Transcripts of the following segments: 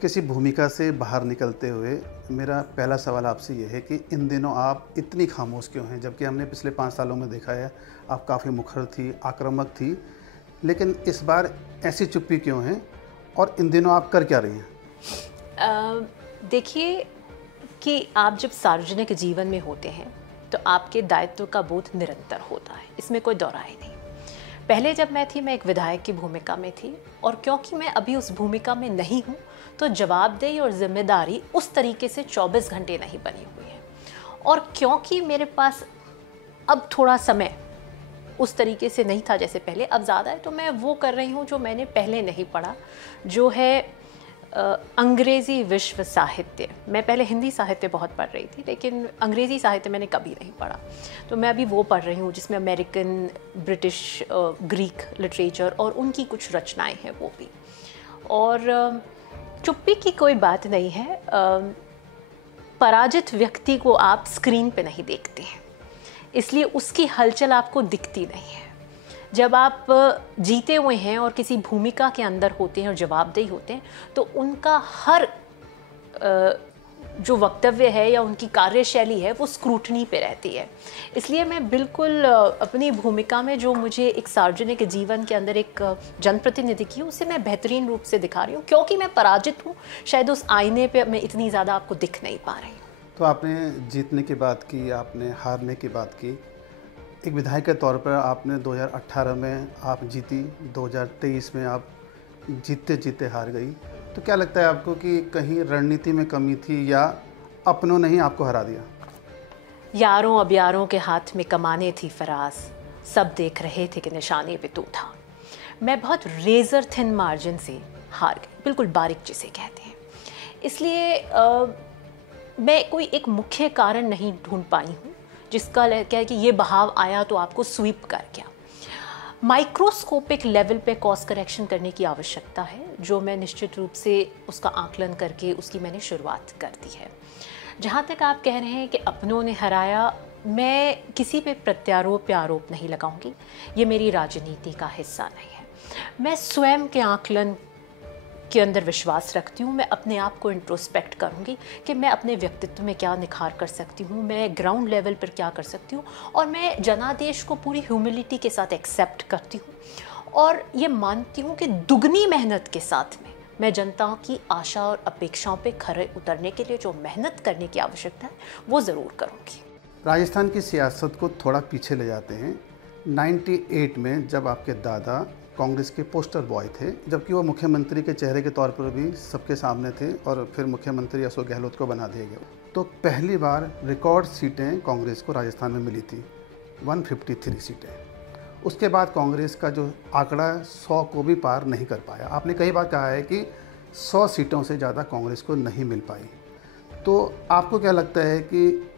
किसी भूमिका से बाहर निकलते हुए मेरा पहला सवाल आपसे ये है कि इन दिनों आप इतनी खामोश क्यों हैं? जबकि हमने पिछले 5 सालों में देखा है आप काफ़ी मुखर थी, आक्रामक थी, लेकिन इस बार ऐसी चुप्पी क्यों है और इन दिनों आप कर क्या रही हैं? देखिए कि आप जब सार्वजनिक जीवन में होते हैं तो आपके दायित्व का बोध निरंतर होता है, इसमें कोई दोहराई नहीं। पहले जब मैं थी, मैं एक विधायक की भूमिका में थी, और क्योंकि मैं अभी उस भूमिका में नहीं हूँ तो जवाबदेही और जिम्मेदारी उस तरीके से 24 घंटे नहीं बनी हुई है। और क्योंकि मेरे पास अब थोड़ा समय उस तरीके से नहीं था जैसे पहले, अब ज़्यादा है, तो मैं वो कर रही हूँ जो मैंने पहले नहीं पढ़ा, जो है अंग्रेज़ी विश्व साहित्य। मैं पहले हिंदी साहित्य बहुत पढ़ रही थी, लेकिन अंग्रेज़ी साहित्य मैंने कभी नहीं पढ़ा, तो मैं अभी वो पढ़ रही हूँ जिसमें अमेरिकन, ब्रिटिश, ग्रीक लिटरेचर और उनकी कुछ रचनाएं हैं वो भी। और चुप्पी की कोई बात नहीं है। पराजित व्यक्ति को आप स्क्रीन पे नहीं देखते हैं, इसलिए उसकी हलचल आपको दिखती नहीं है। जब आप जीते हुए हैं और किसी भूमिका के अंदर होते हैं और जवाबदेही होते हैं, तो उनका हर जो वक्तव्य है या उनकी कार्यशैली है वो स्क्रूटनी पे रहती है। इसलिए मैं बिल्कुल अपनी भूमिका में, जो मुझे एक सार्वजनिक जीवन के अंदर एक जनप्रतिनिधि की, उसे मैं बेहतरीन रूप से दिखा रही हूँ। क्योंकि मैं पराजित हूँ, शायद उस आईने पे मैं इतनी ज़्यादा आपको दिख नहीं पा रही हूँ। तो आपने जीतने की बात की, आपने हारने की बात की। एक विधायक के तौर पर आपने 2018 में आप जीती, 2023 में आप जीतते जीतते हार गई। तो क्या लगता है आपको कि कहीं रणनीति में कमी थी या अपनों ने ही आपको हरा दिया? यारों अब यारों के हाथ में कमाने थी फराज, सब देख रहे थे कि निशाने पे तू था। मैं बहुत रेजर थिन मार्जिन से हार गई, बिल्कुल बारीक जिसे कहते हैं। इसलिए मैं कोई एक मुख्य कारण नहीं ढूंढ पाई हूँ जिसका क्या है कि ये बहाव आया तो आपको स्वीप कर गया। माइक्रोस्कोपिक लेवल पे कॉस्ट करेक्शन करने की आवश्यकता है, जो मैं निश्चित रूप से उसका आकलन करके उसकी मैंने शुरुआत कर दी है। जहाँ तक आप कह रहे हैं कि अपनों ने हराया, मैं किसी पे प्रत्यारोप या आरोप नहीं लगाऊंगी, ये मेरी राजनीति का हिस्सा नहीं है। मैं स्वयं के आकलन के अंदर विश्वास रखती हूँ। मैं अपने आप को इंट्रोस्पेक्ट करूँगी कि मैं अपने व्यक्तित्व में क्या निखार कर सकती हूँ, मैं ग्राउंड लेवल पर क्या कर सकती हूँ, और मैं जनादेश को पूरी ह्यूमिलिटी के साथ एक्सेप्ट करती हूँ और ये मानती हूँ कि दुगनी मेहनत के साथ में मैं जनता की आशा और अपेक्षाओं पे खरे उतरने के लिए जो मेहनत करने की आवश्यकता है वो ज़रूर करूँगी। राजस्थान की सियासत को थोड़ा पीछे ले जाते हैं। 98 में जब आपके दादा कांग्रेस के पोस्टर बॉय थे, जबकि वो मुख्यमंत्री के चेहरे के तौर पर भी सबके सामने थे और फिर मुख्यमंत्री अशोक गहलोत को बना दिया गया, तो पहली बार रिकॉर्ड सीटें कांग्रेस को राजस्थान में मिली थी, 153 सीटें। उसके बाद कांग्रेस का जो आंकड़ा 100 को भी पार नहीं कर पाया। आपने कई बार कहा है कि 100 सीटों से ज़्यादा कांग्रेस को नहीं मिल पाई। तो आपको क्या लगता है कि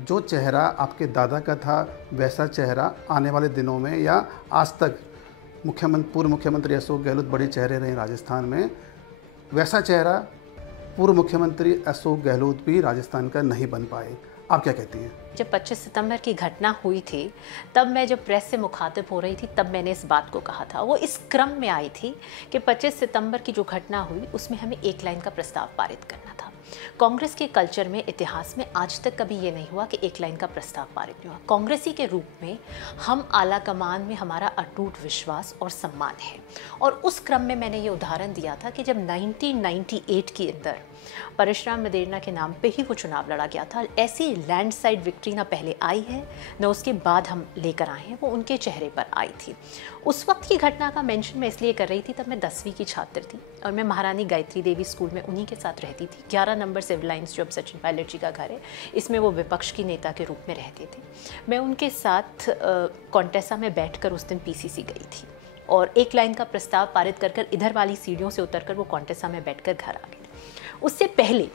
जो चेहरा आपके दादा का था वैसा चेहरा आने वाले दिनों में, या आज तक पूर्व मुख्यमंत्री अशोक गहलोत बड़े चेहरे रहे राजस्थान में, वैसा चेहरा पूर्व मुख्यमंत्री अशोक गहलोत भी राजस्थान का नहीं बन पाए? आप क्या कहती हैं? जब 25 सितंबर की घटना हुई थी, तब मैं जब प्रेस से मुखातिब हो रही थी, तब मैंने इस बात को कहा था। वो इस क्रम में आई थी कि 25 सितंबर की जो घटना हुई उसमें हमें एक लाइन का प्रस्ताव पारित करना था। कांग्रेस के कल्चर में, इतिहास में आज तक कभी ये नहीं हुआ कि एक लाइन का प्रस्ताव पारित नहीं हुआ। कांग्रेसी के रूप में हम आला कमान में हमारा अटूट विश्वास और सम्मान है, और उस क्रम में मैंने ये उदाहरण दिया था कि जब 1998 के अंदर परशुराम मदेरणा के नाम पे ही वो चुनाव लड़ा गया था, ऐसी लैंडस्लाइड विक्ट्री ना पहले आई है न उसके बाद हम लेकर आए हैं, वो उनके चेहरे पर आई थी। उस वक्त की घटना का मेंशन मैं इसलिए कर रही थी, तब मैं 10वीं की छात्र थी और मैं महारानी गायत्री देवी स्कूल में उन्हीं के साथ रहती थी। 11 नंबर सिविल लाइन्स, जो अब सचिन पायलट जी का घर है, इसमें वो विपक्ष की नेता के रूप में रहते थे। मैं उनके साथ कॉन्टेसा में बैठकर उस दिन पीसीसी गई थी और एक लाइन का प्रस्ताव पारित कर इधर वाली सीढ़ियों से उतरकर वो कॉन्टेसा में बैठकर घर आ गई। उससे पहले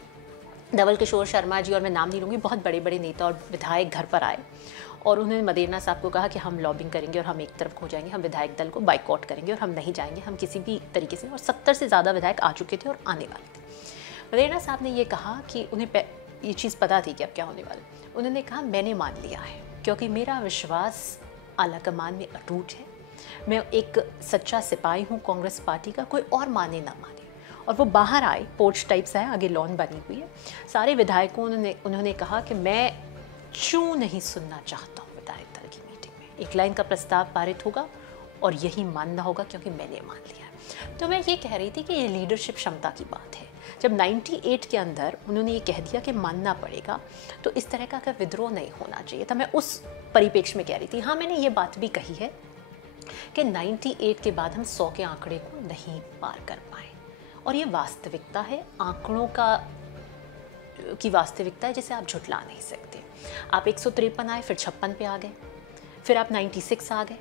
धवल किशोर शर्मा जी, और मैं नाम नहीं लूँगी, बहुत बड़े बड़े नेता और विधायक घर पर आए और उन्होंने मदेरणा साहब को कहा कि हम लॉबिंग करेंगे और हम एक तरफ हो जाएंगे, हम विधायक दल को बाइकआउट करेंगे और हम नहीं जाएंगे, हम किसी भी तरीके से। और 70 से ज़्यादा विधायक आ चुके थे और आने वाले थे। मदेरणा साहब ने ये कहा कि उन्हें ये चीज़ पता थी कि अब क्या होने वाला। उन्होंने कहा मैंने मान लिया है, क्योंकि मेरा विश्वास आलाकमान में अटूट है। मैं एक सच्चा सिपाही हूँ कांग्रेस पार्टी का, कोई और माने ना माने। और वो बाहर आए, पोर्च टाइप सा है, आगे लॉन बनी हुई है। सारे विधायकों उन्होंने कहा कि मैं क्यों नहीं सुनना चाहता हूँ विधायक दल की मीटिंग में, एक लाइन का प्रस्ताव पारित होगा और यही मानना होगा क्योंकि मैंने मान लिया है। तो मैं ये कह रही थी कि ये लीडरशिप क्षमता की बात है। जब 98 के अंदर उन्होंने ये कह दिया कि मानना पड़ेगा, तो इस तरह का विद्रोह नहीं होना चाहिए था। मैं उस परिप्रेक्ष्य में कह रही थी। हाँ, मैंने ये बात भी कही है कि 98 के बाद हम 100 के आंकड़े को नहीं पार कर पाए, और ये वास्तविकता है, आंकड़ों की वास्तविकता है जिसे आप झुठला नहीं सकते। आप 153 आए, फिर 56 पे आ गए, फिर आप 96 आ गए,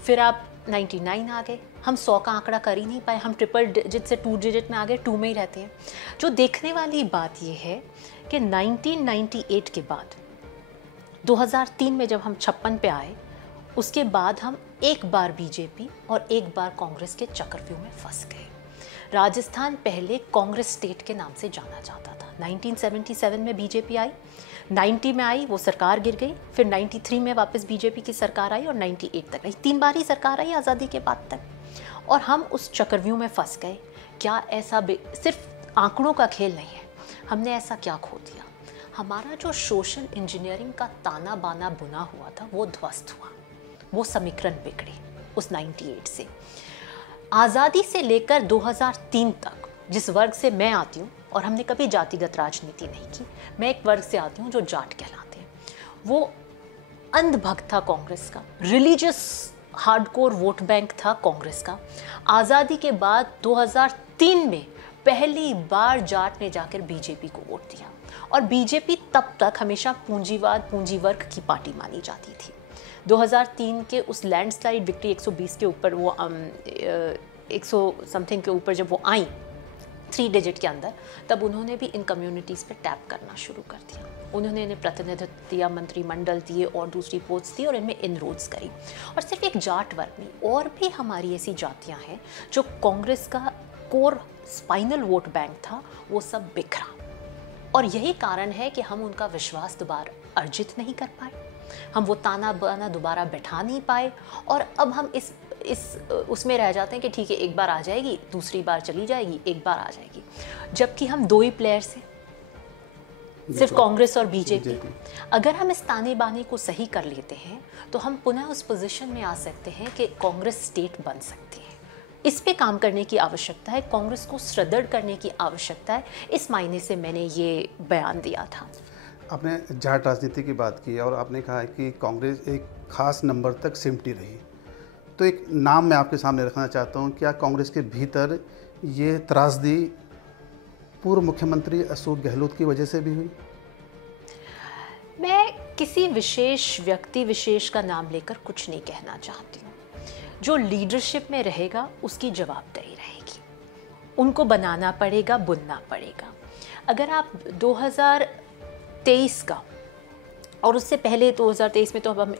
फिर आप 99 आ गए। हम 100 का आंकड़ा कर ही नहीं पाए, हम ट्रिपल डिजिट से 2 डिजिट में आ गए, 2 में ही रहते हैं। जो देखने वाली बात ये है कि 1998 के बाद 2003 में जब हम 56 पे आए, उसके बाद हम एक बार बीजेपी और एक बार कांग्रेस के चक्रव्यूह में फंस गए। राजस्थान पहले कांग्रेस स्टेट के नाम से जाना जाता था। 1977 में बीजेपी आई, 90 में आई, वो सरकार गिर गई, फिर 93 में वापस बीजेपी की सरकार आई और 98 तक रही। 3 बार ही सरकार आई आज़ादी के बाद तक, और हम उस चक्रव्यूह में फंस गए। क्या ऐसा सिर्फ आंकड़ों का खेल नहीं है, हमने ऐसा क्या खो दिया? हमारा जो सोशल इंजीनियरिंग का ताना बाना बुना हुआ था वो ध्वस्त हुआ, वो समीकरण बिगड़े उस 98 से। आज़ादी से लेकर 2003 तक जिस वर्ग से मैं आती हूँ, और हमने कभी जातिगत राजनीति नहीं की, मैं एक वर्ग से आती हूँ जो जाट कहलाते हैं, वो अंधभक्त था कांग्रेस का, रिलीजियस हार्डकोर वोट बैंक था कांग्रेस का। आज़ादी के बाद 2003 में पहली बार जाट ने जाकर बीजेपी को वोट दिया, और बीजेपी तब तक हमेशा पूंजीवाद, पूंजी वर्ग की पार्टी मानी जाती थी। 2003 के उस लैंडस्लाइड विक्ट्री 120 के ऊपर, वो 100 समथिंग के ऊपर जब वो आई 3 डिजिट के अंदर, तब उन्होंने भी इन कम्युनिटीज़ पे टैप करना शुरू कर दिया। उन्होंने इन्हें प्रतिनिधित्व दिया, मंत्रिमंडल दिए और दूसरी पोस्ट दी और इनमें इनरोड्स करी। और सिर्फ एक जाट वर्ग नहीं, और भी हमारी ऐसी जातियां हैं जो कांग्रेस का कोर स्पाइनल वोट बैंक था, वो सब बिखरा। और यही कारण है कि हम उनका विश्वास दोबारा अर्जित नहीं कर पाए, हम वो ताना बाना दोबारा बैठा नहीं पाए, और अब हम इस उसमें रह जाते हैं कि ठीक है, एक बार आ जाएगी, दूसरी बार चली जाएगी, एक बार आ जाएगी, जबकि हम 2 ही प्लेयर्स हैं, सिर्फ कांग्रेस और बीजेपी। अगर हम इस ताने बाने को सही कर लेते हैं तो हम पुनः उस पोजीशन में आ सकते हैं कि कांग्रेस स्टेट बन सकती है। इस पे काम करने की आवश्यकता है, कांग्रेस को सुदृढ़ करने की आवश्यकता है। इस मायने से मैंने ये बयान दिया था। आपने जाट राजनीति की बात की और आपने कहा है कि कांग्रेस एक खास नंबर तक सिमटी रही, तो एक नाम मैं आपके सामने रखना चाहता हूँ। क्या कांग्रेस के भीतर ये त्रासदी पूर्व मुख्यमंत्री अशोक गहलोत की वजह से भी हुई? मैं किसी विशेष व्यक्ति विशेष का नाम लेकर कुछ नहीं कहना चाहती हूँ। जो लीडरशिप में रहेगा उसकी जवाबदेही रहेगी, उनको बनाना पड़ेगा, बुनना पड़ेगा। अगर आप 2023 का, और उससे पहले 2023 में तो अब हम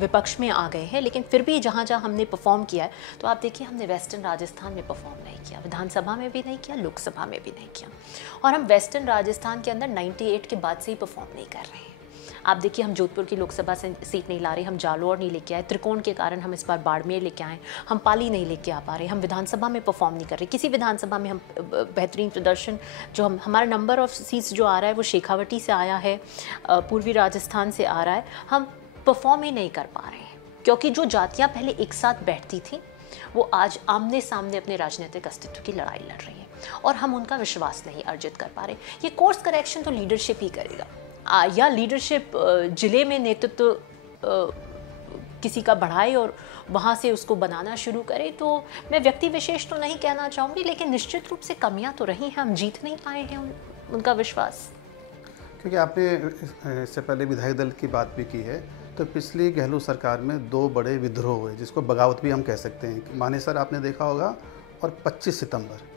विपक्ष में आ गए हैं, लेकिन फिर भी जहाँ जहाँ हमने परफॉर्म किया है, तो आप देखिए हमने वेस्टर्न राजस्थान में परफॉर्म नहीं किया, विधानसभा में भी नहीं किया, लोकसभा में भी नहीं किया, और हम वेस्टर्न राजस्थान के अंदर 98 के बाद से ही परफॉर्म नहीं कर रहे हैं। आप देखिए, हम जोधपुर की लोकसभा से सीट नहीं ला रहे, हम जालोर नहीं लेके आए, त्रिकोण के कारण हम इस बार बाड़मेर लेके आए, हम पाली नहीं लेके आ पा रहे, हम विधानसभा में परफॉर्म नहीं कर रहे। किसी विधानसभा में हम बेहतरीन प्रदर्शन, जो हमारा नंबर ऑफ सीट्स जो आ रहा है वो शेखावटी से आया है, पूर्वी राजस्थान से आ रहा है, हम परफॉर्म ही नहीं कर पा रहे हैं, क्योंकि जो जातियाँ पहले एक साथ बैठती थी वो आज आमने सामने अपने राजनीतिक अस्तित्व की लड़ाई लड़ रही है, और हम उनका विश्वास नहीं अर्जित कर पा रहे। ये कोर्स करेक्शन तो लीडरशिप ही करेगा, या लीडरशिप जिले में नेतृत्व किसी का बढ़ाए और वहाँ से उसको बनाना शुरू करे। तो मैं व्यक्ति विशेष तो नहीं कहना चाहूँगी, लेकिन निश्चित रूप से कमियाँ तो रही हैं, हम जीत नहीं पाए हैं उनका विश्वास। क्योंकि आपने इससे पहले विधायक दल की बात भी की है, तो पिछली गहलोत सरकार में 2 बड़े विद्रोह हुए, जिसको बगावत भी हम कह सकते हैं। मानेसर आपने देखा होगा, और 25 सितंबर।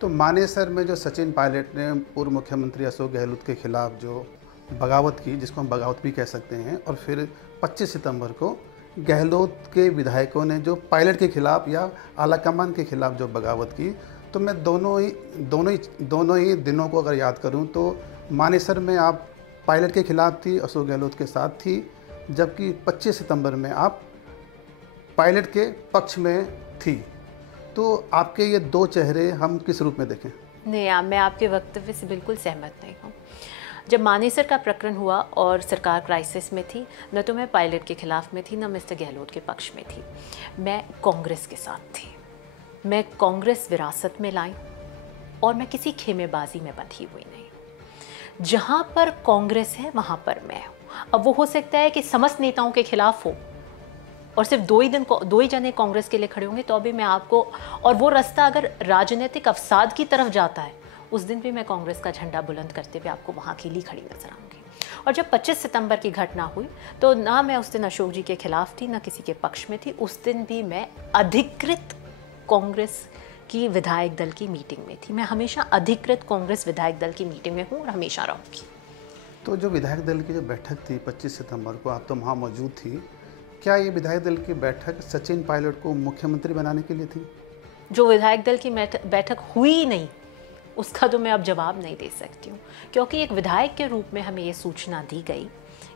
तो मानेसर में जो सचिन पायलट ने पूर्व मुख्यमंत्री अशोक गहलोत के खिलाफ जो बगावत की, जिसको हम बगावत भी कह सकते हैं, और फिर 25 सितंबर को गहलोत के विधायकों ने जो पायलट के खिलाफ या आलाकमान के खिलाफ जो बगावत की, तो मैं दोनों ही दिनों को अगर याद करूं तो मानेसर में आप पायलट के खिलाफ थी, अशोक गहलोत के साथ थी, जबकि 25 सितंबर में आप पायलट के पक्ष में थी। तो आपके ये दो चेहरे हम किस रूप में देखें? नहीं, मैं आपके वक्तव्य से बिल्कुल सहमत नहीं हूँ। जब मानेसर का प्रकरण हुआ और सरकार क्राइसिस में थी, न तो मैं पायलट के खिलाफ में थी, न मिस्टर गहलोत के पक्ष में थी। मैं कांग्रेस के साथ थी। मैं कांग्रेस विरासत में लाई और मैं किसी खेमेबाजी में बंधी हुई नहीं। जहाँ पर कांग्रेस है वहाँ पर मैं हूँ। अब वो हो सकता है कि समस्त नेताओं के खिलाफ हो और सिर्फ दो ही जने कांग्रेस के लिए खड़े होंगे, तो अभी मैं आपको, और वो रास्ता अगर राजनीतिक अवसाद की तरफ जाता है, उस दिन भी मैं कांग्रेस का झंडा बुलंद करते हुए आपको वहाँ अकेली खड़ी नजर आऊंगी। और जब 25 सितंबर की घटना हुई तो ना मैं उस दिन अशोक जी के खिलाफ थी, ना किसी के पक्ष में थी। उस दिन भी मैं अधिकृत कांग्रेस की विधायक दल की मीटिंग में थी। मैं हमेशा अधिकृत कांग्रेस विधायक दल की मीटिंग में हूँ और हमेशा रहूँगी। तो जो विधायक दल की जो बैठक थी 25 सितंबर को, आप तो वहाँ मौजूद थी, क्या ये विधायक दल की बैठक सचिन पायलट को मुख्यमंत्री बनाने के लिए थी? जो विधायक दल की बैठक हुई ही नहीं, उसका तो मैं अब जवाब नहीं दे सकती हूँ, क्योंकि एक विधायक के रूप में हमें ये सूचना दी गई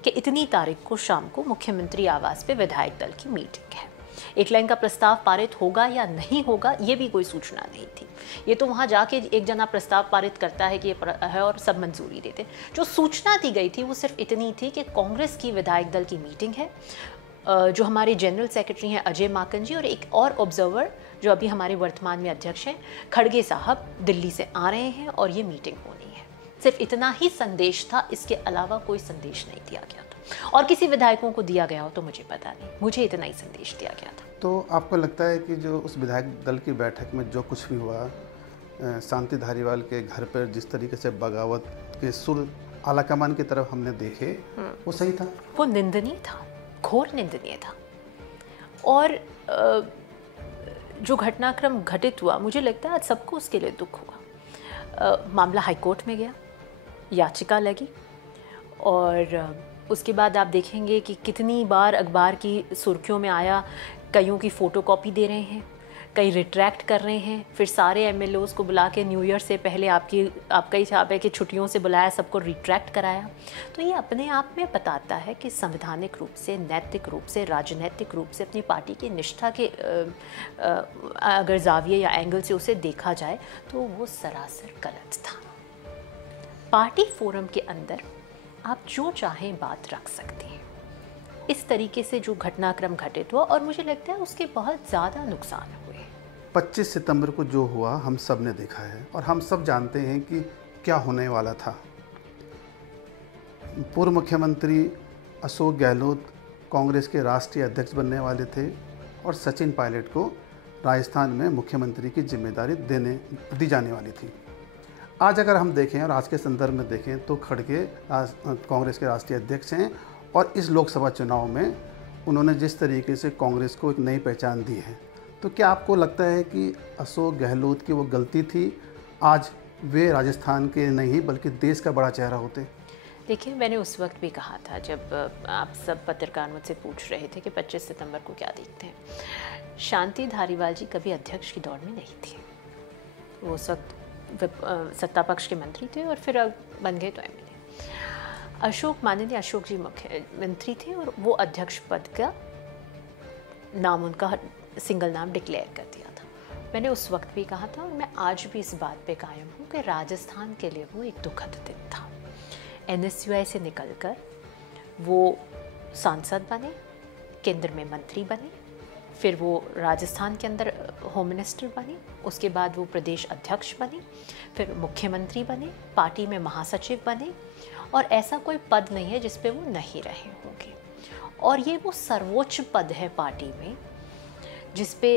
कि इतनी तारीख को शाम को मुख्यमंत्री आवास पे विधायक दल की मीटिंग है। एक लाइन का प्रस्ताव पारित होगा या नहीं होगा, ये भी कोई सूचना नहीं थी। ये तो वहाँ जाके एक जना प्रस्ताव पारित करता है कि ये है और सब मंजूरी देते। जो सूचना दी गई थी वो सिर्फ इतनी थी कि कांग्रेस की विधायक दल की मीटिंग है, जो हमारे जनरल सेक्रेटरी हैं अजय माकन जी और एक और ऑब्जर्वर जो अभी हमारे वर्तमान में अध्यक्ष हैं खड़गे साहब दिल्ली से आ रहे हैं और ये मीटिंग होनी है। सिर्फ इतना ही संदेश था, इसके अलावा कोई संदेश नहीं दिया गया था। और किसी विधायकों को दिया गया हो तो मुझे पता नहीं, मुझे इतना ही संदेश दिया गया था। तो आपको लगता है कि जो उस विधायक दल की बैठक में जो कुछ भी हुआ, शांति धारीवाल के घर पर जिस तरीके से बगावत के सुर आलाकमान की तरफ हमने देखे, वो सही था? वो निंदनीय था, घोर निंदनीय था। और जो घटनाक्रम घटित हुआ, मुझे लगता है आज सबको उसके लिए दुख हुआ। मामला हाईकोर्ट में गया, याचिका लगी और उसके बाद आप देखेंगे कि कितनी बार अखबार की सुर्खियों में आया, कईयों की फ़ोटोकॉपी दे रहे हैं, कई रिट्रैक्ट कर रहे हैं, फिर सारे एमएलओज को बुला के न्यू ईयर से पहले आपका ही छाप है कि छुट्टियों से बुलाया, सबको रिट्रैक्ट कराया। तो ये अपने आप में बताता है कि संवैधानिक रूप से, नैतिक रूप से, राजनीतिक रूप से अपनी पार्टी की निष्ठा के अगर जाविये या एंगल से उसे देखा जाए तो वो सरासर गलत था। पार्टी फोरम के अंदर आप जो चाहें बात रख सकते हैं। इस तरीके से जो घटनाक्रम घटित हुआ और मुझे लगता है उसके बहुत ज़्यादा नुकसान हुए। 25 सितंबर को जो हुआ हम सब ने देखा है और हम सब जानते हैं कि क्या होने वाला था। पूर्व मुख्यमंत्री अशोक गहलोत कांग्रेस के राष्ट्रीय अध्यक्ष बनने वाले थे और सचिन पायलट को राजस्थान में मुख्यमंत्री की जिम्मेदारी दी जाने वाली थी। आज अगर हम देखें और आज के संदर्भ में देखें तो खड़गे कांग्रेस के राष्ट्रीय अध्यक्ष हैं और इस लोकसभा चुनाव में उन्होंने जिस तरीके से कांग्रेस को एक नई पहचान दी है, तो क्या आपको लगता है कि अशोक गहलोत की वो गलती थी? आज वे राजस्थान के नहीं बल्कि देश का बड़ा चेहरा होते। देखिए, मैंने उस वक्त भी कहा था जब आप सब पत्रकार मुझसे पूछ रहे थे कि 25 सितंबर को क्या देखते हैं। शांति धारीवाल जी कभी अध्यक्ष की दौड़ में नहीं थी। वो उस वक्त सत्ता पक्ष के मंत्री थे और फिर बन गए तो एमएलए। माननीय अशोक जी मुख्यमंत्री थे और वो अध्यक्ष पद का नाम, उनका सिंगल नाम डिक्लेयर कर दिया था। मैंने उस वक्त भी कहा था और मैं आज भी इस बात पे कायम हूँ कि राजस्थान के लिए वो एक दुखद दिन था। NSUI से निकलकर वो सांसद बने, केंद्र में मंत्री बने, फिर वो राजस्थान के अंदर होम मिनिस्टर बने, उसके बाद वो प्रदेश अध्यक्ष बने, फिर मुख्यमंत्री बने, पार्टी में महासचिव बने और ऐसा कोई पद नहीं है जिस पे वो नहीं रहे होंगे। और ये वो सर्वोच्च पद है पार्टी में जिस पे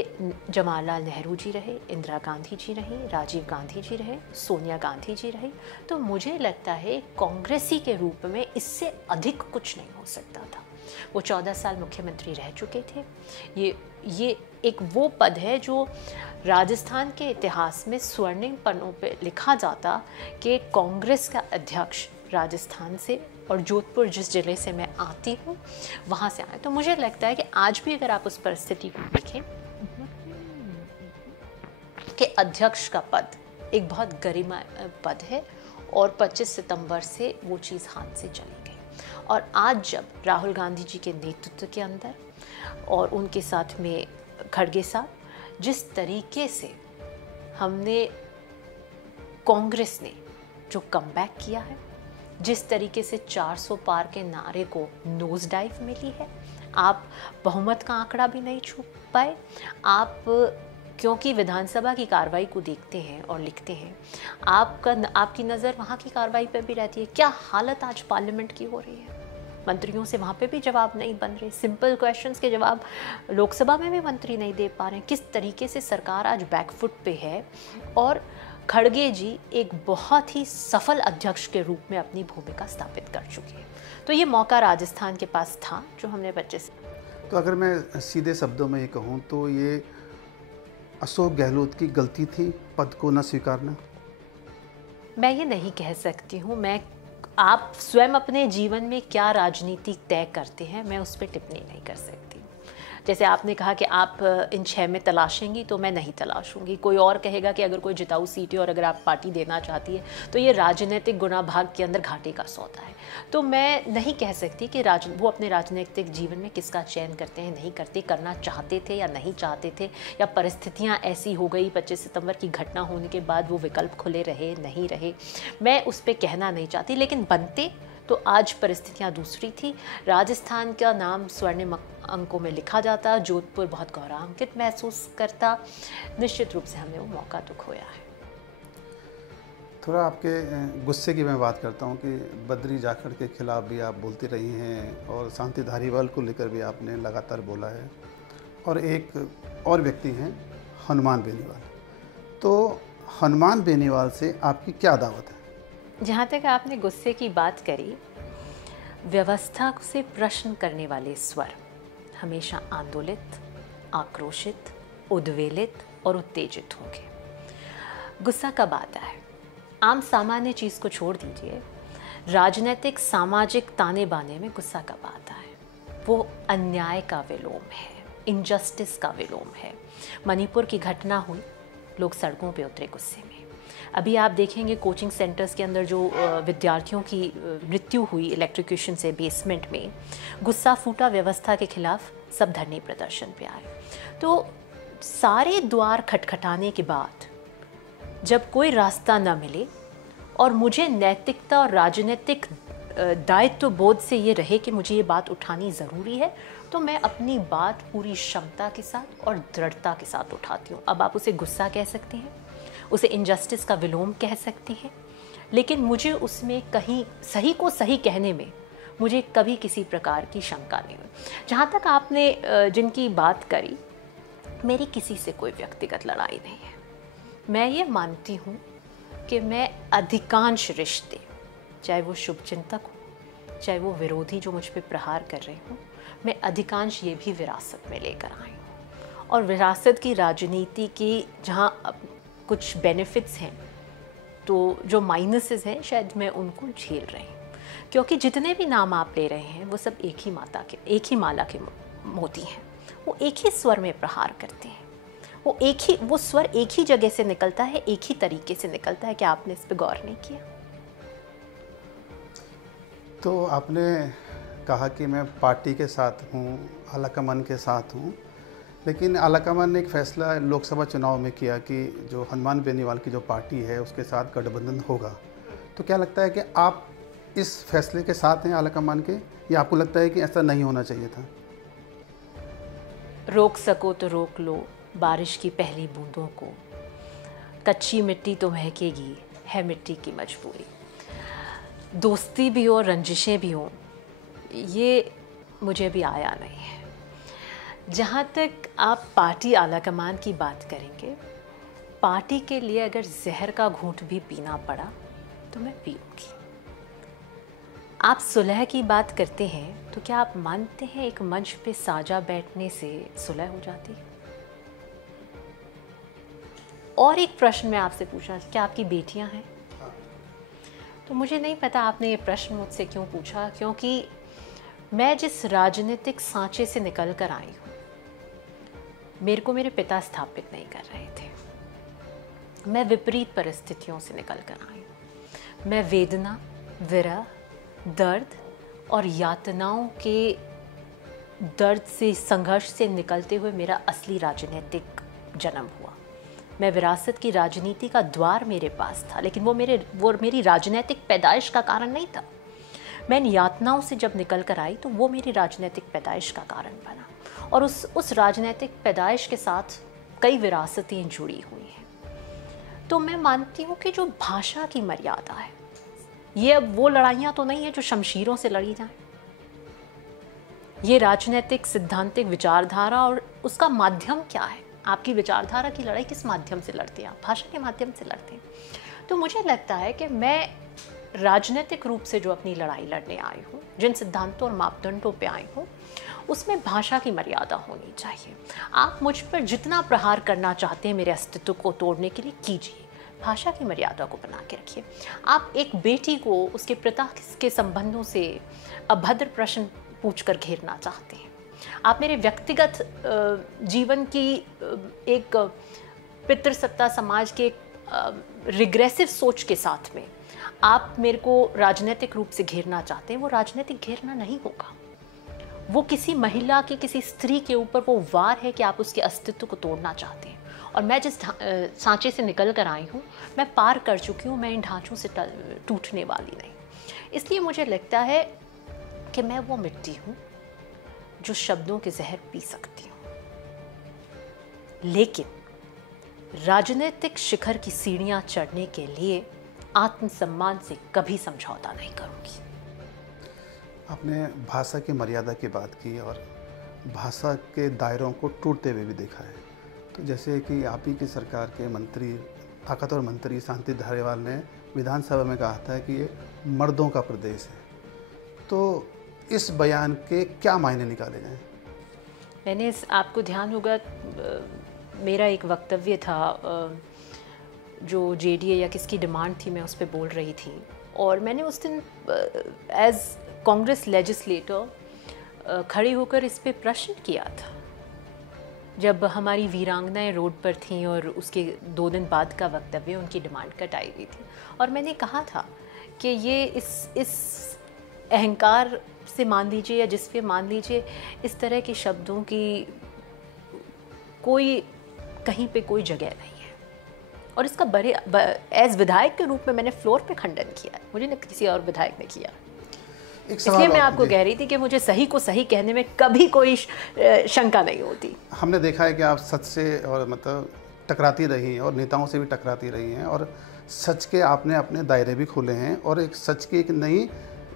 जवाहरलाल नेहरू जी रहे, इंदिरा गांधी जी रहे, राजीव गांधी जी रहे, सोनिया गांधी जी रहे। तो मुझे लगता है कांग्रेसी के रूप में इससे अधिक कुछ नहीं हो सकता था। वो 14 साल मुख्यमंत्री रह चुके थे। ये एक वो पद है जो राजस्थान के इतिहास में स्वर्णिम पन्नों पे लिखा जाता कि कांग्रेस का अध्यक्ष राजस्थान से और जोधपुर जिस जिले से मैं आती हूँ वहाँ से आए। तो मुझे लगता है कि आज भी अगर आप उस परिस्थिति को देखें कि अध्यक्ष का पद एक बहुत गरिमा पद है और 25 सितंबर से वो चीज़ हाथ से चली गई। और आज जब राहुल गांधी जी के नेतृत्व के अंदर और उनके साथ में खड़गे साहब जिस तरीके से हमने कांग्रेस ने जो कमबैक किया है, जिस तरीके से 400 पार के नारे को नोज डाइव मिली है, आप बहुमत का आंकड़ा भी नहीं छू पाए। आप क्योंकि विधानसभा की कार्रवाई को देखते हैं और लिखते हैं, आपकी नज़र वहाँ की कार्रवाई पर भी रहती है। क्या हालत आज पार्लियामेंट की हो रही है, मंत्रियों से वहाँ पे भी जवाब नहीं बन रहे, सिंपल क्वेश्चंस के जवाब लोकसभा में भी मंत्री नहीं दे पा रहे हैं। किस तरीके से सरकार आज बैकफुट पे है और खड़गे जी एक बहुत ही सफल अध्यक्ष के रूप में अपनी भूमिका स्थापित कर चुके हैं। तो ये मौका राजस्थान के पास था जो हमने 25। तो अगर मैं सीधे शब्दों में ये कहूँ तो ये अशोक गहलोत की गलती थी पद को न स्वीकारना? मैं ये नहीं कह सकती हूँ। आप स्वयं अपने जीवन में क्या राजनीति तय करते हैं, मैं उस पर टिप्पणी नहीं कर सकती। जैसे आपने कहा कि आप इन 6 में तलाशेंगी, तो मैं नहीं तलाशूंगी। कोई और कहेगा कि अगर कोई जिताऊ सीट है और अगर आप पार्टी देना चाहती है तो ये राजनीतिक गुना भाग के अंदर घाटे का सौदा है। तो मैं नहीं कह सकती कि वो अपने राजनीतिक जीवन में किसका चयन करते हैं, नहीं करते, करना चाहते थे या नहीं चाहते थे, या परिस्थितियाँ ऐसी हो गई 25 सितंबर की घटना होने के बाद वो विकल्प खुले रहे नहीं रहे, मैं उस पर कहना नहीं चाहती। लेकिन बनते तो आज परिस्थितियाँ दूसरी थी। राजस्थान का नाम स्वर्णिम अंकों में लिखा जाता, जोधपुर बहुत गौरवान्वित महसूस करता। निश्चित रूप से हमने वो मौका तो खोया है। थोड़ा आपके गुस्से की मैं बात करता हूँ कि बद्री जाखड़ के खिलाफ भी आप बोलती रही हैं और शांति धारीवाल को लेकर भी आपने लगातार बोला है, और एक और व्यक्ति हैं हनुमान बेनीवाल। तो हनुमान बेनीवाल से आपकी क्या दावत है? जहाँ तक आपने गुस्से की बात करी, व्यवस्था से प्रश्न करने वाले स्वर हमेशा आंदोलित, आक्रोशित, उद्वेलित और उत्तेजित होंगे। गुस्सा कब आता है? आम सामान्य चीज़ को छोड़ दीजिए, राजनीतिक सामाजिक ताने बाने में गुस्सा कब आता है? वो अन्याय का विलोम है, इनजस्टिस का विलोम है। मणिपुर की घटना हुई, लोग सड़कों पे उतरे गुस्से में। अभी आप देखेंगे कोचिंग सेंटर्स के अंदर जो विद्यार्थियों की मृत्यु हुई इलेक्ट्रिक्यूशन से बेसमेंट में, गुस्सा फूटा, व्यवस्था के खिलाफ सब धरने प्रदर्शन पे आए। तो सारे द्वार खटखटाने के बाद जब कोई रास्ता न मिले और मुझे नैतिकता और राजनीतिक दायित्व बोध से ये रहे कि मुझे ये बात उठानी ज़रूरी है, तो मैं अपनी बात पूरी क्षमता के साथ और दृढ़ता के साथ उठाती हूँ। अब आप उसे गुस्सा कह सकते हैं, उसे इनजस्टिस का विलोम कह सकते हैं, लेकिन मुझे उसमें कहीं सही को सही कहने में मुझे कभी किसी प्रकार की शंका नहीं हुई। जहाँ तक आपने जिनकी बात करी, मेरी किसी से कोई व्यक्तिगत लड़ाई नहीं है। मैं ये मानती हूँ कि मैं अधिकांश रिश्ते, चाहे वो शुभचिंतक हो, चाहे वो विरोधी जो मुझ पे प्रहार कर रहे हों, मैं अधिकांश ये भी विरासत में लेकर आई हूँ। और विरासत की राजनीति की जहाँ कुछ बेनिफिट्स हैं, तो जो माइनसेस हैं शायद मैं उनको झेल रही हूँ। क्योंकि जितने भी नाम आप ले रहे हैं वो सब एक ही माला के मोती हैं। वो एक ही स्वर में प्रहार करते हैं, वो स्वर एक ही जगह से निकलता है, एक ही तरीके से निकलता है। क्या आपने इस पर गौर नहीं किया? तो आपने कहा कि मैं पार्टी के साथ हूँ, आलाकमान के साथ हूँ, लेकिन आलाकमान ने एक फैसला लोकसभा चुनाव में किया कि जो हनुमान बेनीवाल की जो पार्टी है उसके साथ गठबंधन होगा। तो क्या लगता है कि आप इस फैसले के साथ हैं आलाकमान के, या आपको लगता है कि ऐसा नहीं होना चाहिए था? रोक सको तो रोक लो बारिश की पहली बूंदों को, कच्ची मिट्टी तो महकेगी, है मिट्टी की मजबूरी। दोस्ती भी हो, रंजिशें भी हों, ये मुझे भी आया नहीं है। जहाँ तक आप पार्टी आलाकमान की बात करेंगे, पार्टी के लिए अगर जहर का घूंट भी पीना पड़ा तो मैं पीऊँगी। आप सुलह की बात करते हैं, तो क्या आप मानते हैं एक मंच पे साझा बैठने से सुलह हो जाती है? और एक प्रश्न मैं आपसे पूछना, क्या आपकी बेटियां हैं? तो मुझे नहीं पता आपने ये प्रश्न मुझसे क्यों पूछा, क्योंकि मैं जिस राजनीतिक सांचे से निकल कर आई हूँ, मेरे को मेरे पिता स्थापित नहीं कर रहे थे। मैं विपरीत परिस्थितियों से निकल कर आई हूँ। मैं वेदना, विरह, दर्द और यातनाओं के दर्द से, संघर्ष से निकलते हुए मेरा असली राजनीतिक जन्म हुआ। मैं विरासत की राजनीति का द्वार मेरे पास था, लेकिन वो मेरी राजनीतिक पैदाइश का कारण नहीं था। मैं इन यातनाओं से जब निकल कर आई तो वो मेरी राजनीतिक पैदाइश का कारण बना, और उस राजनीतिक पैदाइश के साथ कई विरासतें जुड़ी हुई हैं। तो मैं मानती हूँ कि जो भाषा की मर्यादा है, ये अब वो लड़ाइयाँ तो नहीं है जो शमशीरों से लड़ी जाएं। ये राजनीतिक सिद्धांतिक विचारधारा और उसका माध्यम क्या है। आपकी विचारधारा की लड़ाई किस माध्यम से लड़ते हैं आप? भाषा के माध्यम से लड़ते हैं। तो मुझे लगता है कि मैं राजनीतिक रूप से जो अपनी लड़ाई लड़ने आई हूँ, जिन सिद्धांतों और मापदंडों पे आई हूँ, उसमें भाषा की मर्यादा होनी चाहिए। आप मुझ पर जितना प्रहार करना चाहते हैं मेरे अस्तित्व को तोड़ने के लिए, कीजिए। भाषा की मर्यादा को बना के रखिए। आप एक बेटी को उसके पिता के संबंधों से अभद्र प्रश्न पूछकर घेरना चाहते हैं। आप मेरे व्यक्तिगत जीवन की एक पितृसत्ता समाज के रिग्रेसिव सोच के साथ में आप मेरे को राजनीतिक रूप से घेरना चाहते हैं। वो राजनीतिक घेरना नहीं होगा। वो किसी महिला के, किसी स्त्री के ऊपर वो वार है कि आप उसके अस्तित्व को तोड़ना चाहते हैं। और मैं जिस सांचे से निकल कर आई हूँ, मैं पार कर चुकी हूँ। मैं इन ढांचों से टूटने वाली नहीं। इसलिए मुझे लगता है कि मैं वो मिट्टी हूँ जो शब्दों के जहर पी सकती हूँ, लेकिन राजनीतिक शिखर की सीढ़ियाँ चढ़ने के लिए आत्मसम्मान से कभी समझौता नहीं करूँगी। आपने भाषा की मर्यादा की बात की और भाषा के दायरों को टूटते हुए भी देखा है। तो जैसे कि आप ही की सरकार के मंत्री, ताकतवर मंत्री शांति धारीवाल ने विधानसभा में कहा था कि ये मर्दों का प्रदेश है। तो इस बयान के क्या मायने निकाले जाएं? मैंने आपको ध्यान होगा, मेरा एक वक्तव्य था जो जेडीए या किसकी डिमांड थी, मैं उस पर बोल रही थी। और मैंने उस दिन एज कांग्रेस लेजिस्लेटर खड़े होकर इस पे प्रश्न किया था, जब हमारी वीरांगनाएं रोड पर थीं और उसके 2 दिन बाद का वक्तव्य उनकी डिमांड कटाई गई थी। और मैंने कहा था कि ये इस अहंकार से मान लीजिए या जिस पे मान लीजिए, इस तरह के शब्दों की कोई कहीं पे कोई जगह नहीं है। और इसका एज विधायक के रूप में मैंने फ्लोर पे खंडन किया, मुझे न किसी और विधायक ने किया। इसलिए मैं आपको कह रही थी कि मुझे सही को सही कहने में कभी कोई शंका नहीं होती। हमने देखा है कि आप सच से और मतलब टकराती रही हैं और नेताओं से भी टकराती रही हैं, और सच के आपने अपने दायरे भी खोले हैं और एक सच की एक नई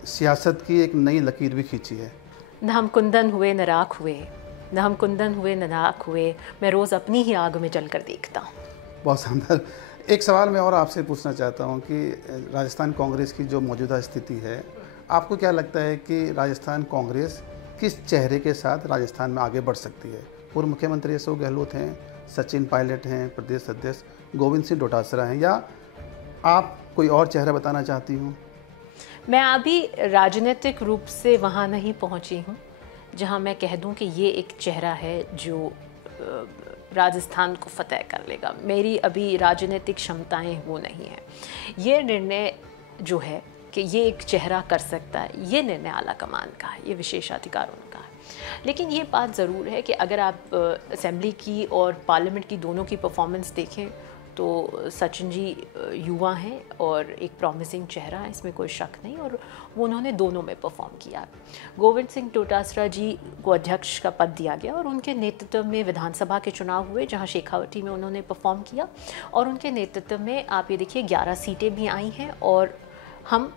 सियासत की एक नई लकीर भी खींची है। न हम कुंदन हुए न राख हुए, न हम कुंदन हुए न राख हुए, मैं रोज़ अपनी ही आग में जलकर देखता हूँ। बहुत शानदार। एक सवाल मैं और आपसे पूछना चाहता हूँ कि राजस्थान कांग्रेस की जो मौजूदा स्थिति है, आपको क्या लगता है कि राजस्थान कांग्रेस किस चेहरे के साथ राजस्थान में आगे बढ़ सकती है? पूर्व मुख्यमंत्री अशोक गहलोत हैं, सचिन पायलट हैं, प्रदेश अध्यक्ष गोविंद सिंह डोटासरा हैं, या आप कोई और चेहरा बताना चाहती हूँ? मैं अभी राजनीतिक रूप से वहाँ नहीं पहुँची हूँ जहाँ मैं कह दूँ कि ये एक चेहरा है जो राजस्थान को फतेह कर लेगा। मेरी अभी राजनीतिक क्षमताएं वो नहीं हैं। ये निर्णय जो है कि ये एक चेहरा कर सकता है, ये निर्णय आला कमान का है, ये विशेषाधिकार उनका है। लेकिन ये बात ज़रूर है कि अगर आप असेंबली की और पार्लियामेंट की दोनों की परफॉर्मेंस देखें तो सचिन जी युवा हैं और एक प्रॉमिसिंग चेहरा है, इसमें कोई शक नहीं, और वो उन्होंने दोनों में परफॉर्म किया। गोविंद सिंह डोटासरा जी को अध्यक्ष का पद दिया गया और उनके नेतृत्व में विधानसभा के चुनाव हुए जहां शेखावटी में उन्होंने परफॉर्म किया, और उनके नेतृत्व में आप ये देखिए 11 सीटें भी आई हैं और हम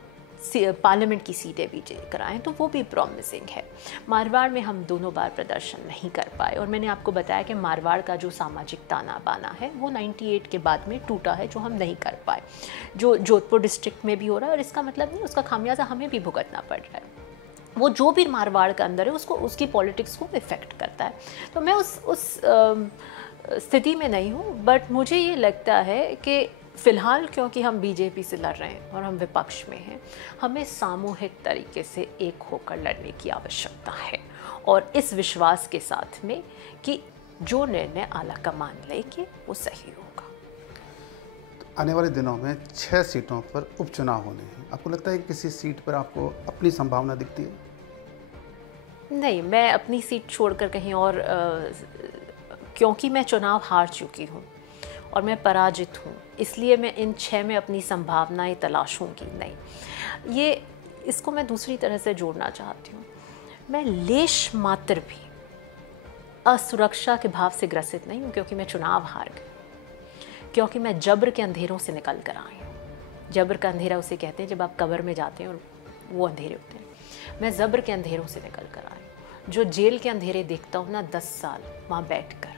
पार्लियामेंट की सीटें भी कराएं, तो वो भी प्रॉमिसिंग है। मारवाड़ में हम दोनों बार प्रदर्शन नहीं कर पाए, और मैंने आपको बताया कि मारवाड़ का जो सामाजिक ताना बाना है वो 98 के बाद में टूटा है, जो हम नहीं कर पाए, जो जोधपुर डिस्ट्रिक्ट में भी हो रहा है। और इसका मतलब नहीं उसका खामियाजा हमें भी भुगतना पड़ रहा है। वो जो भी मारवाड़ के अंदर है उसको, उसकी पॉलिटिक्स को इफेक्ट करता है। तो मैं उस स्थिति में नहीं हूँ, बट मुझे ये लगता है कि फ़िलहाल क्योंकि हम बीजेपी से लड़ रहे हैं और हम विपक्ष में हैं, हमें सामूहिक तरीके से एक होकर लड़ने की आवश्यकता है, और इस विश्वास के साथ में कि जो निर्णय आला कमान लेंगे वो सही होगा। आने वाले दिनों में 6 सीटों पर उपचुनाव होने हैं। आपको लगता है कि किसी सीट पर आपको अपनी संभावना दिखती है? नहीं, मैं अपनी सीट छोड़कर कहीं और क्योंकि मैं चुनाव हार चुकी हूँ और मैं पराजित हूँ, इसलिए मैं इन 6 में अपनी संभावनाएं तलाशूंगी नहीं। ये इसको मैं दूसरी तरह से जोड़ना चाहती हूँ। मैं लेश मात्र भी असुरक्षा के भाव से ग्रसित नहीं हूँ, क्योंकि मैं चुनाव हार गई, क्योंकि मैं जब्र के अंधेरों से निकल कर आई हूँ। जब्र का अंधेरा उसे कहते हैं जब आप कब्र में जाते हैं और वो अंधेरे होते हैं। मैं जब्र के अंधेरों से निकल कर आई हूँ। जो जेल के अंधेरे देखता हूँ ना 10 साल वहाँ बैठकर,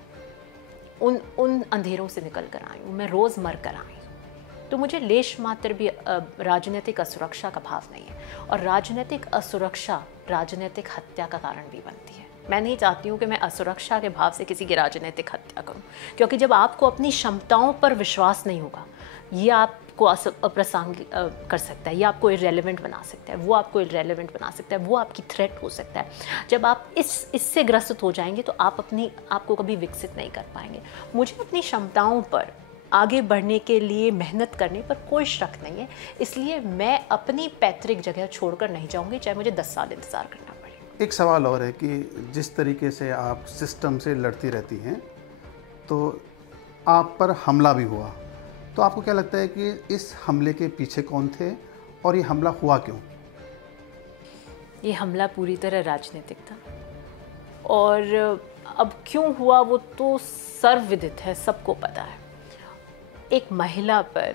उन अंधेरों से निकल कर आई हूँ। मैं रोज़ मर कर आई हूँ। तो मुझे लेश मात्र भी राजनीतिक असुरक्षा का भाव नहीं है। और राजनीतिक असुरक्षा राजनीतिक हत्या का कारण भी बनती है। मैं नहीं चाहती हूँ कि मैं असुरक्षा के भाव से किसी की राजनीतिक हत्या करूँ, क्योंकि जब आपको अपनी क्षमताओं पर विश्वास नहीं होगा, ये आपको अप्रासंगिक कर सकता है, ये आपको इररेलेवेंट बना सकता है, वो आपको इररेलेवेंट बना सकता है, वो आपकी थ्रेट हो सकता है। जब आप इससे ग्रसित हो जाएंगे तो आपको कभी विकसित नहीं कर पाएंगे। मुझे अपनी क्षमताओं पर आगे बढ़ने के लिए मेहनत करने पर कोई शक नहीं है, इसलिए मैं अपनी पैतृक जगह छोड़कर नहीं जाऊंगी, चाहे मुझे 10 साल इंतज़ार करना पड़े। एक सवाल और है कि जिस तरीके से आप सिस्टम से लड़ती रहती हैं, तो आप पर हमला भी हुआ, तो आपको क्या लगता है कि इस हमले के पीछे कौन थे और ये हमला हुआ क्यों? ये हमला पूरी तरह राजनीतिक था, और अब क्यों हुआ वो तो सर्वविदित है, सबको पता है। एक महिला पर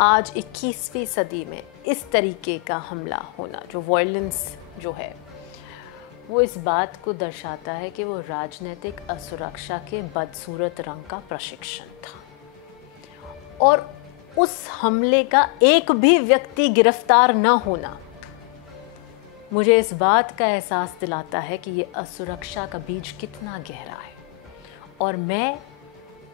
आज 21वीं सदी में इस तरीके का हमला होना, जो वायलेंस जो है, वो इस बात को दर्शाता है कि वो राजनीतिक असुरक्षा के बदसूरत रंग का प्रशिक्षण था। और उस हमले का एक भी व्यक्ति गिरफ्तार न होना मुझे इस बात का एहसास दिलाता है कि ये असुरक्षा का बीज कितना गहरा है। और मैं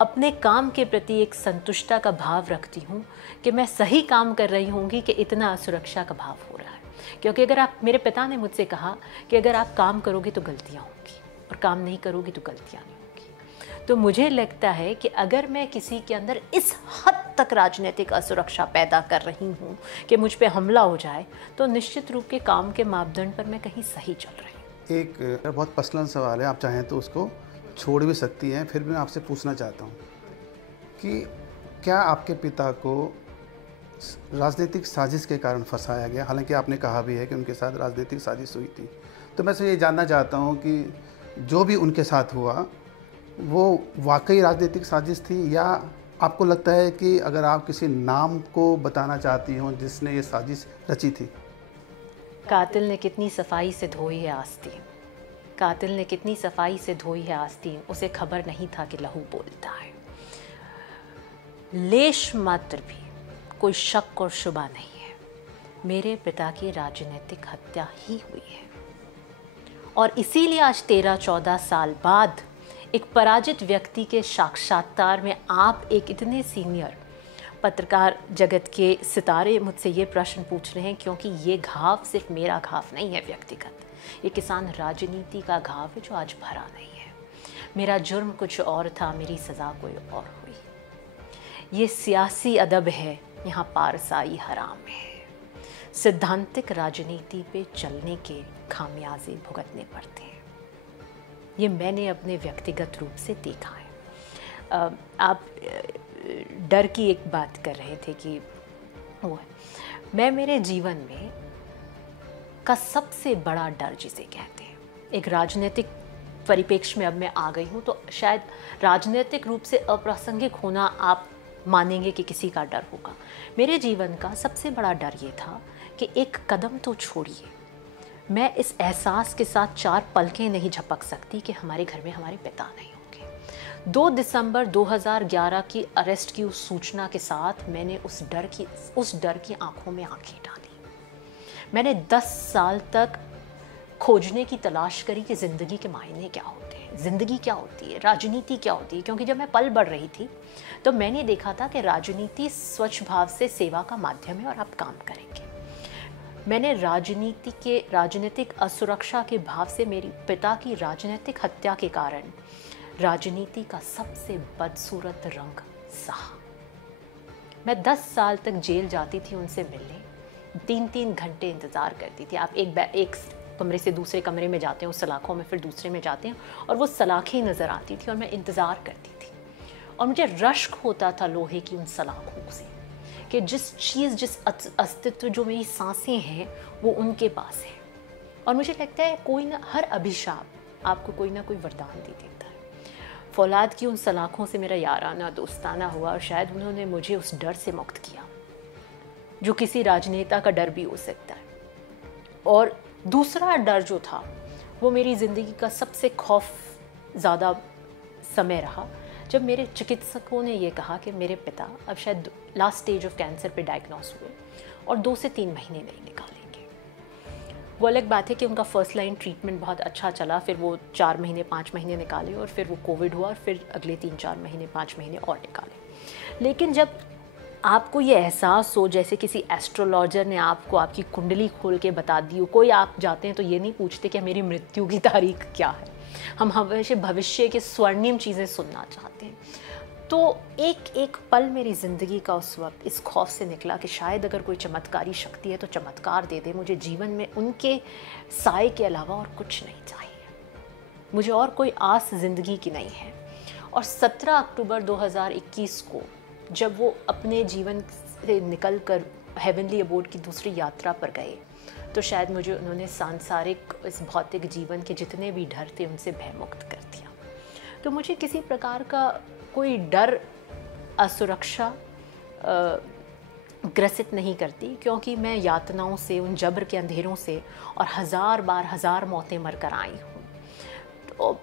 अपने काम के प्रति एक संतुष्टता का भाव रखती हूँ कि मैं सही काम कर रही होंगी कि इतना असुरक्षा का भाव हो रहा है। क्योंकि मेरे पिता ने मुझसे कहा कि अगर आप काम करोगे तो गलतियाँ होंगी, और काम नहीं करोगी तो गलतियाँ नहीं होंगी। तो मुझे लगता है कि अगर मैं किसी के अंदर इस हद तक राजनीतिक असुरक्षा पैदा कर रही हूँ कि मुझ पे हमला हो जाए, तो निश्चित रूप के काम के मापदंड पर मैं कहीं सही चल रही हूँ। एक बहुत पर्सनल सवाल है, आप चाहें तो उसको छोड़ भी सकती हैं, फिर भी मैं आपसे पूछना चाहता हूँ कि क्या आपके पिता को राजनीतिक साजिश के कारण फंसाया गया? हालांकि आपने कहा भी है कि उनके साथ राजनीतिक साजिश हुई थी, तो मैं से ये जानना चाहता हूँ कि जो भी उनके साथ हुआ वो वाकई राजनीतिक साजिश थी, या आपको लगता है कि अगर आप किसी नाम को बताना चाहती हों जिसने ये साजिश रची थी? कातिल ने कितनी सफाई से धोई है आस्तीन, कातिल ने कितनी सफाई से धोई है आस्तीन, उसे खबर नहीं था कि लहू बोलता है। लेश मात्र भी कोई शक और शुबा नहीं है, मेरे पिता की राजनीतिक हत्या ही हुई है। और इसीलिए आज 13-14 साल बाद एक पराजित व्यक्ति के साक्षात्कार में आप एक इतने सीनियर पत्रकार जगत के सितारे मुझसे ये प्रश्न पूछ रहे हैं, क्योंकि ये घाव सिर्फ मेरा घाव नहीं है व्यक्तिगत, ये किसान राजनीति का घाव है जो आज भरा नहीं है। मेरा जुर्म कुछ और था, मेरी सज़ा कोई और हुई। ये सियासी अदब है, यहाँ पारसाई हराम है। सिद्धांतिक राजनीति पे चलने के खामियाजे भुगतने पड़ते हैं। ये मैंने अपने व्यक्तिगत रूप से देखा है। आप डर की एक बात कर रहे थे कि वो है, मैं मेरे जीवन में का सबसे बड़ा डर जिसे कहते हैं, एक राजनीतिक परिप्रेक्ष्य में अब मैं आ गई हूँ, तो शायद राजनीतिक रूप से अप्रासंगिक होना आप मानेंगे कि किसी का डर होगा। मेरे जीवन का सबसे बड़ा डर ये था कि एक कदम तो छोड़िए, मैं इस एहसास के साथ 4 पलकें नहीं झपक सकती कि हमारे घर में हमारे पिता नहीं होंगे। 2 दिसंबर 2011 की अरेस्ट की उस सूचना के साथ मैंने उस डर की आंखों में आंखें डाली। मैंने 10 साल तक खोजने की तलाश करी कि ज़िंदगी के मायने क्या होते हैं, ज़िंदगी क्या होती है, राजनीति क्या होती है। क्योंकि जब मैं पल बढ़ रही थी तो मैंने देखा था कि राजनीति स्वच्छ भाव से सेवा का माध्यम है और आप काम करेंगे। मैंने राजनीतिक असुरक्षा के भाव से मेरी पिता की राजनीतिक हत्या के कारण राजनीति का सबसे बदसूरत रंग सहा। मैं 10 साल तक जेल जाती थी उनसे मिलने, 3-3 घंटे इंतज़ार करती थी। आप एक कमरे से दूसरे कमरे में जाते हैं, उस सलाखों में फिर दूसरे में जाते हैं, और वो सलाखें नज़र आती थी और मैं इंतज़ार करती थी। और मुझे रश्क होता था लोहे की उन सलाखों से कि जिस चीज़, जिस अस्तित्व, जो मेरी सांसें हैं वो उनके पास है। और मुझे लगता है कोई ना, हर अभिशाप आपको कोई ना कोई वरदान दे देता है। फौलाद की उन सलाखों से मेरा याराना दोस्ताना हुआ और शायद उन्होंने मुझे उस डर से मुक्त किया जो किसी राजनेता का डर भी हो सकता है। और दूसरा डर जो था वो मेरी ज़िंदगी का सबसे खौफ ज़्यादा समय रहा जब मेरे चिकित्सकों ने ये कहा कि मेरे पिता अब शायद लास्ट स्टेज ऑफ कैंसर पे डायग्नोस हुए और 2 से 3 महीने नहीं निकालेंगे। वो अलग बात है कि उनका फर्स्ट लाइन ट्रीटमेंट बहुत अच्छा चला, फिर वो 4 महीने 5 महीने निकाले और फिर वो कोविड हुआ और फिर अगले 3-4 महीने 5 महीने और निकाले। लेकिन जब आपको ये एहसास हो जैसे किसी एस्ट्रोलॉजर ने आपको आपकी कुंडली खोल के बता दी हो, कोई आप जाते हैं तो ये नहीं पूछते कि मेरी मृत्यु की तारीख क्या है, हम हमेशा भविष्य के स्वर्णिम चीज़ें सुनना चाहते हैं। तो एक एक पल मेरी ज़िंदगी का उस वक्त इस खौफ से निकला कि शायद अगर कोई चमत्कारी शक्ति है तो चमत्कार दे दे, मुझे जीवन में उनके साए के अलावा और कुछ नहीं चाहिए, मुझे और कोई आस ज़िंदगी की नहीं है। और 17 अक्टूबर 2021 को जब वो अपने जीवन से निकल कर हेवनली अबोर्ड की दूसरी यात्रा पर गए तो शायद मुझे उन्होंने सांसारिक इस भौतिक जीवन के जितने भी डर थे उनसे भयमुक्त कर दिया। तो मुझे किसी प्रकार का कोई डर, असुरक्षा ग्रसित नहीं करती, क्योंकि मैं यातनाओं से, उन जबर के अंधेरों से और हज़ार मौतें मरकर आई हूँ।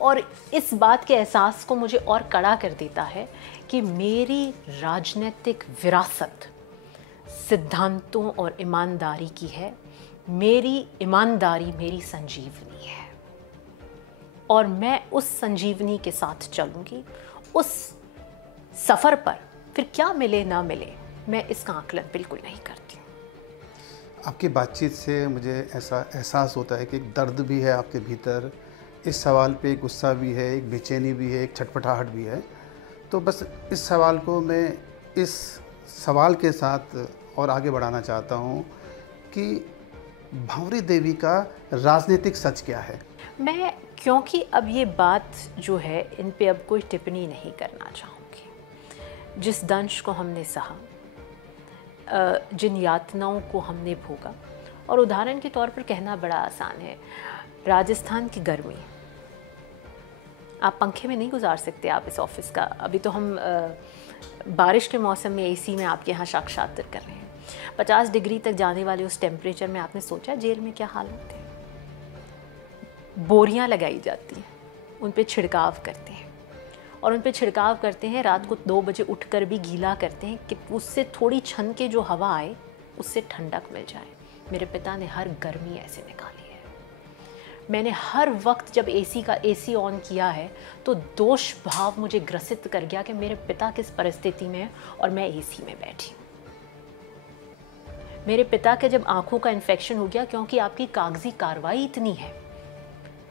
और इस बात के एहसास को मुझे और कड़ा कर देता है कि मेरी राजनीतिक विरासत सिद्धांतों और ईमानदारी की है। मेरी ईमानदारी मेरी संजीवनी है और मैं उस संजीवनी के साथ चलूँगी। उस सफ़र पर फिर क्या मिले ना मिले, मैं इसका आकलन बिल्कुल नहीं करती हूँ। आपकी बातचीत से मुझे ऐसा एहसास होता है कि एक दर्द भी है आपके भीतर, इस सवाल पे एक गुस्सा भी है, एक बेचैनी भी है, एक छटपटाहट भी है। तो बस इस सवाल को मैं इस सवाल के साथ और आगे बढ़ाना चाहता हूँ कि भंवरी देवी का राजनीतिक सच क्या है। मैं, क्योंकि अब ये बात जो है इन पे अब कोई टिप्पणी नहीं करना चाहूँगी। जिस दंश को हमने सहा, जिन यातनाओं को हमने भोगा, और उदाहरण के तौर पर कहना बड़ा आसान है, राजस्थान की गर्मी आप पंखे में नहीं गुजार सकते आप इस ऑफिस का। अभी तो हम बारिश के मौसम में एसी में आपके यहाँ साक्षात्कार कर रहे हैं। 50 डिग्री तक जाने वाले उस टेम्परेचर में आपने सोचा जेल में क्या हालत है। बोरियां लगाई जाती हैं, उन पे छिड़काव करते हैं और उन पे छिड़काव करते हैं, रात को 2 बजे उठकर भी गीला करते हैं कि उससे थोड़ी छन के जो हवा आए उससे ठंडक मिल जाए। मेरे पिता ने हर गर्मी ऐसे निकाली है। मैंने हर वक्त जब एसी ऑन किया है तो दोष भाव मुझे ग्रसित कर गया कि मेरे पिता किस परिस्थिति में है और मैं एसी में बैठी हूँ। मेरे पिता के जब आंखों का इन्फेक्शन हो गया, क्योंकि आपकी कागजी कार्रवाई इतनी है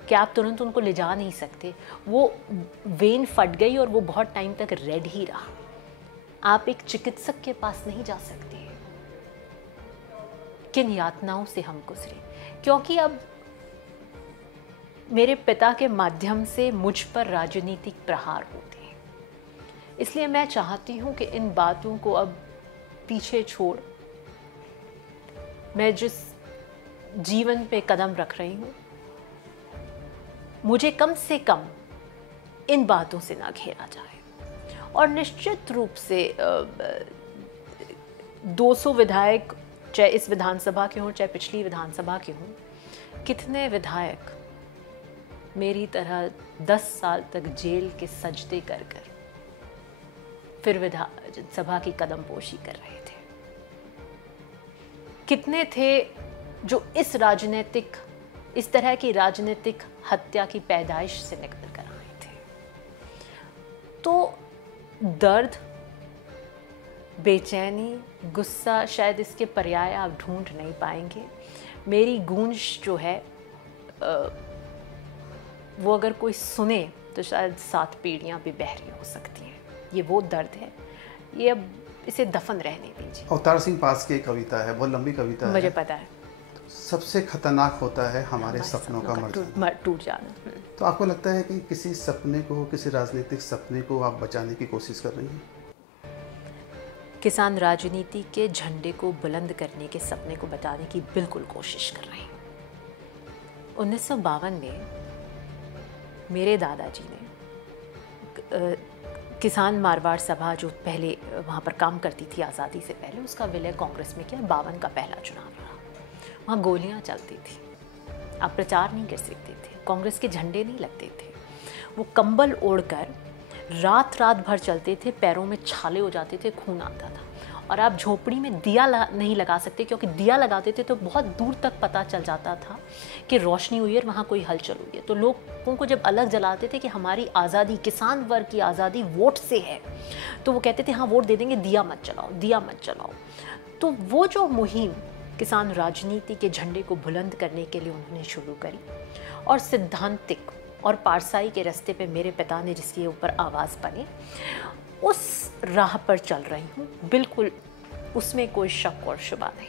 कि आप तुरंत उनको ले जा नहीं सकते, वो वेन फट गई और वो बहुत टाइम तक रेड ही रहा। आप एक चिकित्सक के पास नहीं जा सकते। किन यातनाओं से हम गुजरे, क्योंकि अब मेरे पिता के माध्यम से मुझ पर राजनीतिक प्रहार होते हैं। इसलिए मैं चाहती हूं कि इन बातों को अब पीछे छोड़ मैं जिस जीवन पे कदम रख रही हूं, मुझे कम से कम इन बातों से ना घेरा जाए। और निश्चित रूप से 200 विधायक, चाहे इस विधानसभा के हों चाहे पिछली विधानसभा के हों, कितने विधायक मेरी तरह 10 साल तक जेल के सजदे कर कर फिर विधानसभा की कदमपोशी कर रहे थे। कितने थे जो इस तरह की राजनीतिक हत्या की पैदाइश से निकल कर आए थे। तो दर्द, बेचैनी, गुस्सा, शायद इसके पर्याय आप ढूंढ नहीं पाएंगे। मेरी गूंज जो है वो अगर कोई सुने तो शायद 7 पीढ़ियां भी बहरी हो सकती हैं। ये वो दर्द है, ये अब इसे दफन रहने दीजिए। अवतार सिंह पास की एक कविता है, बहुत लंबी कविता है, मुझे पता है। सबसे खतरनाक होता है हमारे सपनों का मर टूट जाना। तो आपको लगता है कि किसी सपने को, किसी राजनीतिक सपने को आप बचाने की कोशिश कर रही हैं? किसान राजनीति के झंडे को बुलंद करने के सपने को बचाने की बिल्कुल कोशिश कर रहे हैं। 1952 में मेरे दादाजी ने किसान मारवाड़ सभा जो पहले वहाँ पर काम करती थी आज़ादी से पहले, उसका विलय कांग्रेस में किया। 52 का पहला चुनाव रहा। वहाँ गोलियाँ चलती थी, आप प्रचार नहीं कर सकते थे, कांग्रेस के झंडे नहीं लगते थे। वो कंबल ओढ़कर रात भर चलते थे, पैरों में छाले हो जाते थे, खून आता था। और आप झोपड़ी में दिया नहीं लगा सकते, क्योंकि दिया लगाते थे तो बहुत दूर तक पता चल जाता था कि रोशनी हुई है और वहाँ कोई हलचल हुई है। तो लोगों को जब अलग जलाते थे कि हमारी आज़ादी, किसान वर्ग की आज़ादी वोट से है, तो वो कहते थे हाँ वोट दे देंगे, दिया मत जलाओ, दिया मत जलाओ। तो वो जो मुहिम किसान राजनीति के झंडे को बुलंद करने के लिए उन्होंने शुरू करी, और सिद्धांतिक और पारसाई के रास्ते पे मेरे पिता ने जिसके ऊपर आवाज़ बने, उस राह पर चल रही हूँ। बिल्कुल उसमें कोई शक और शुबा नहीं।